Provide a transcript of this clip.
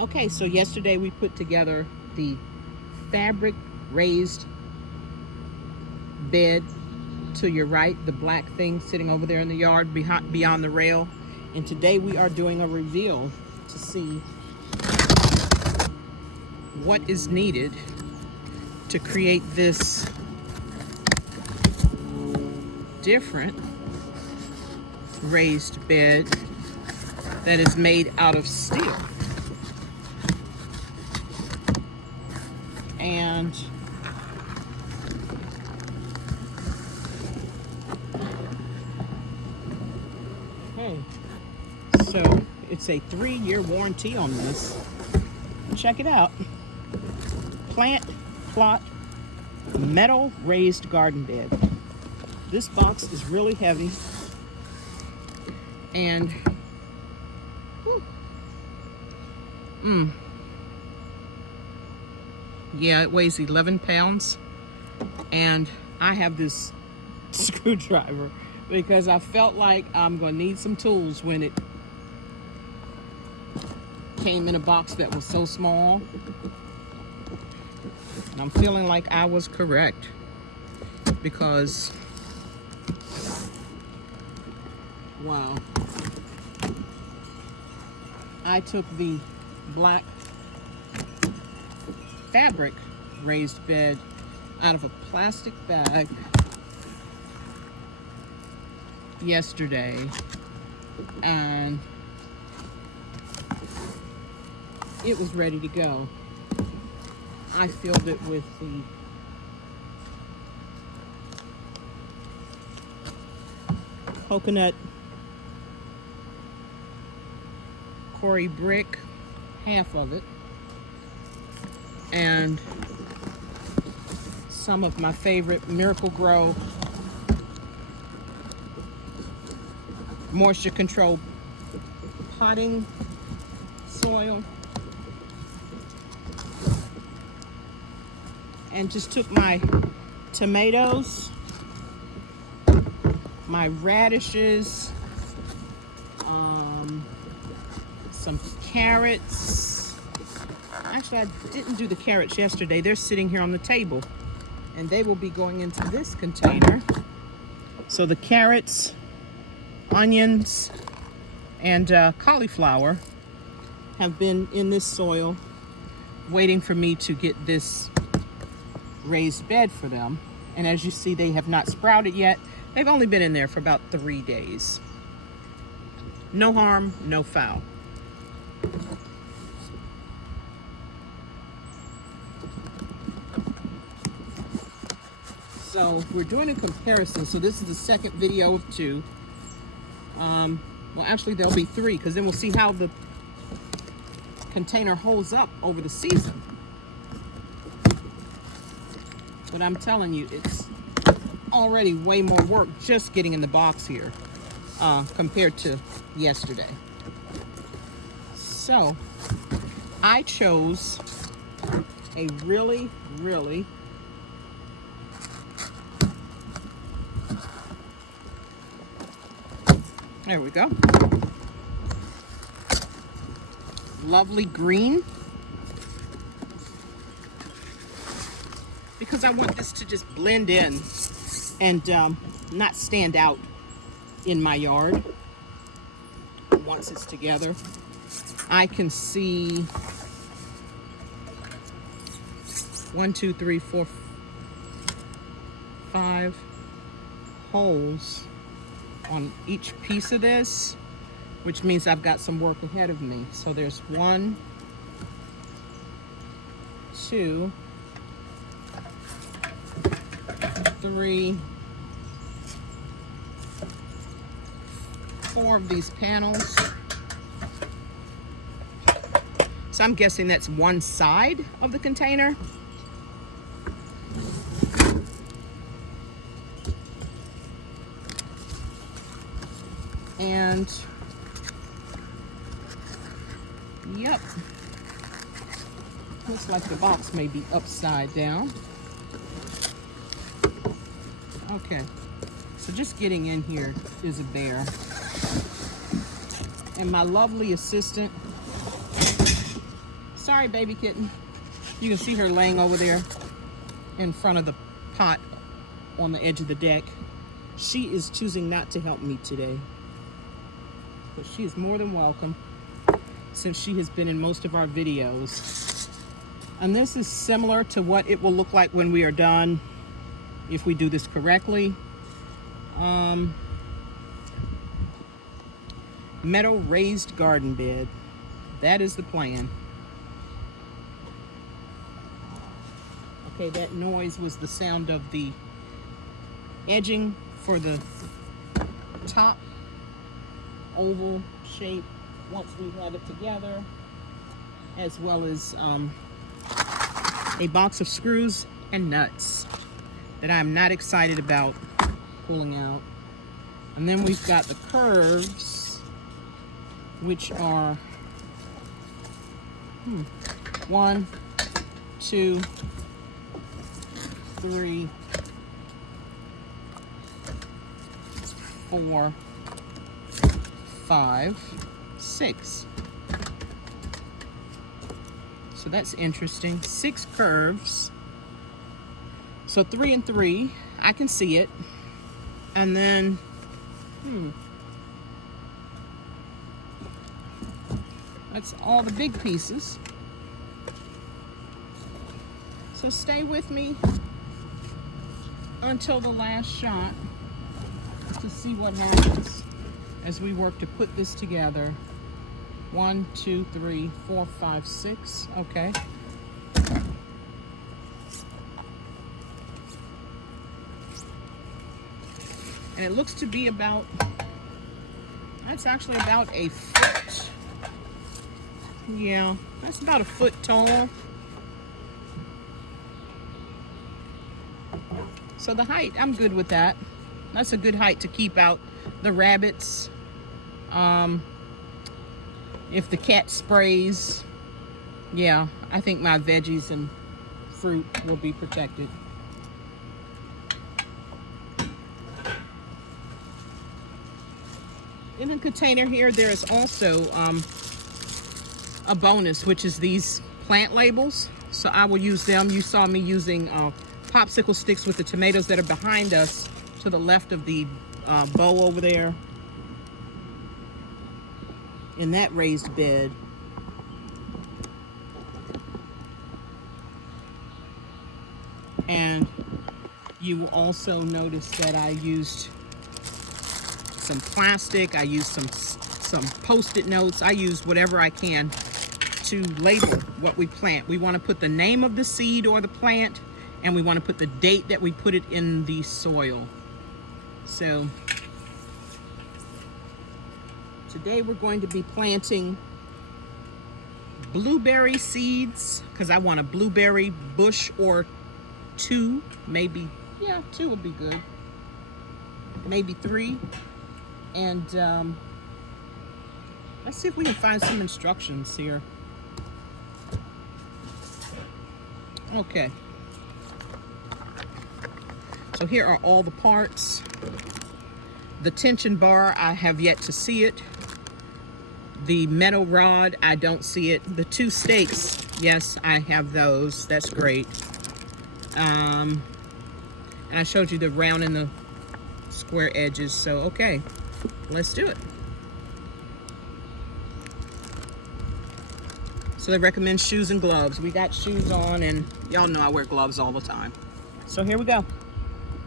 Okay, so yesterday we put together the fabric raised bed to your right, the black thing sitting over there in the yard beyond the rail. And today we are doing a reveal to see what is needed to create this different raised bed that is made out of steel. And okay, so it's a 3-year warranty on this. Check it out. Plant, plot, metal raised garden bed. This box is really heavy and yeah, it weighs 11 pounds. And I have this screwdriver because I felt like I'm gonna need some tools when it came in a box that was so small. And I'm feeling like I was correct because, wow. I took the black fabric raised bed out of a plastic bag yesterday, and it was ready to go. I filled it with the coconut Coir brick, half of it, and some of my favorite Miracle Grow moisture control potting soil, and just took my tomatoes, my radishes, some carrots. Actually, I didn't do the carrots yesterday. They're sitting here on the table, and they will be going into this container. So the carrots, onions, and cauliflower have been in this soil waiting for me to get this raised bed for them. And as you see, they have not sprouted yet. They've only been in there for about 3 days. No harm, no foul. So we're doing a comparison. So this is the second video of 2. Well, actually there'll be 3, because then we'll see how the container holds up over the season. But I'm telling you, it's already way more work just getting in the box here compared to yesterday. So I chose a really, there we go, lovely green, because I want this to just blend in and not stand out in my yard. Once it's together, I can see 1, 2, 3, 4, 5 holes on each piece of this, which means I've got some work ahead of me. So there's 1, 2, 3, 4 of these panels. So I'm guessing that's one side of the container. And yep, looks like the box may be upside down. Okay, so just getting in here is a bear. And my lovely assistant Sorry, baby kitten. You can see her laying over there in front of the pot on the edge of the deck. She is choosing not to help me today, but she is more than welcome since she has been in most of our videos. And this is similar to what it will look like when we are done, if we do this correctly. Metal raised garden bed. That is the plan. Okay, that noise was the sound of the edging for the top oval shape once we have it together, as well as a box of screws and nuts that I'm not excited about pulling out. And then we've got the curves, which are 1, 2, 3, 4, 5, 6. So that's interesting. 6 curves. So 3 and 3, I can see it. And then, that's all the big pieces. So stay with me until the last shot to see what happens as we work to put this together. 1, 2, 3, 4, 5, 6. Okay. And it looks to be about, that's actually about a foot. Yeah, that's about a foot tall. So the height, I'm good with that. That's a good height to keep out the rabbits. If the cat sprays, yeah, I think my veggies and fruit will be protected. In the container here, there is also a bonus, which is these plant labels. So I will use them. You saw me using popsicle sticks with the tomatoes that are behind us to the left of the bow over there in that raised bed. And you will also notice that I used some plastic, I used some Post-it notes, I used whatever I can to label what we plant. We want to put the name of the seed or the plant, and we want to put the date that we put it in the soil. So today we're going to be planting blueberry seeds, because I want a blueberry bush or 2, maybe, yeah, 2 would be good, maybe 3. And let's see if we can find some instructions here. Okay. So here are all the parts. The tension bar, I have yet to see it. The metal rod, I don't see it. The 2 stakes, yes, I have those. That's great. And I showed you the round and the square edges. So, okay, let's do it. So they recommend shoes and gloves. We got shoes on, and y'all know I wear gloves all the time. So here we go.